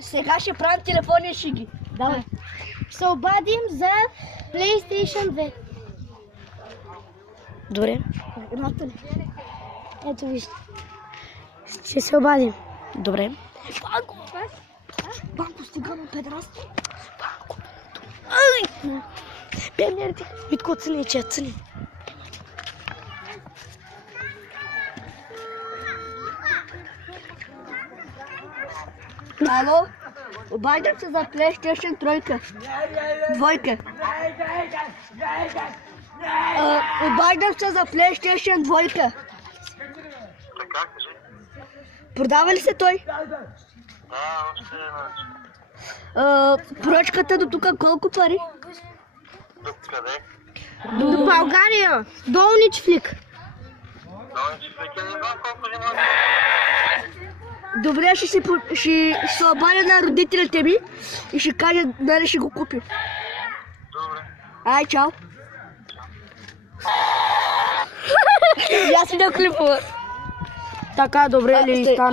Сега ще правим телефонни шиги. Давай. Се обадим за PlayStation 2. Добре. Едното ли? Ето вижте. Ще се обадим. Добре. Банко, стига на педраст. Банко. Ай! Пионерите. Витко, цени, че цени. Ало? Обаждам се за PlayStation 3. Двойка. Обаждам се за PlayStation 2. Така, кажи. Продава ли се той? Да, още е Поръчката до тук колко пари? До къде? До България. До Уничфлик. Нови човеки, не знам колко ли може. Добре, ще се обадя на родителите ми и ще кажа дали ще го купим. Добре. Ай, чао. И аз си да клипова. Така, добре ли стана?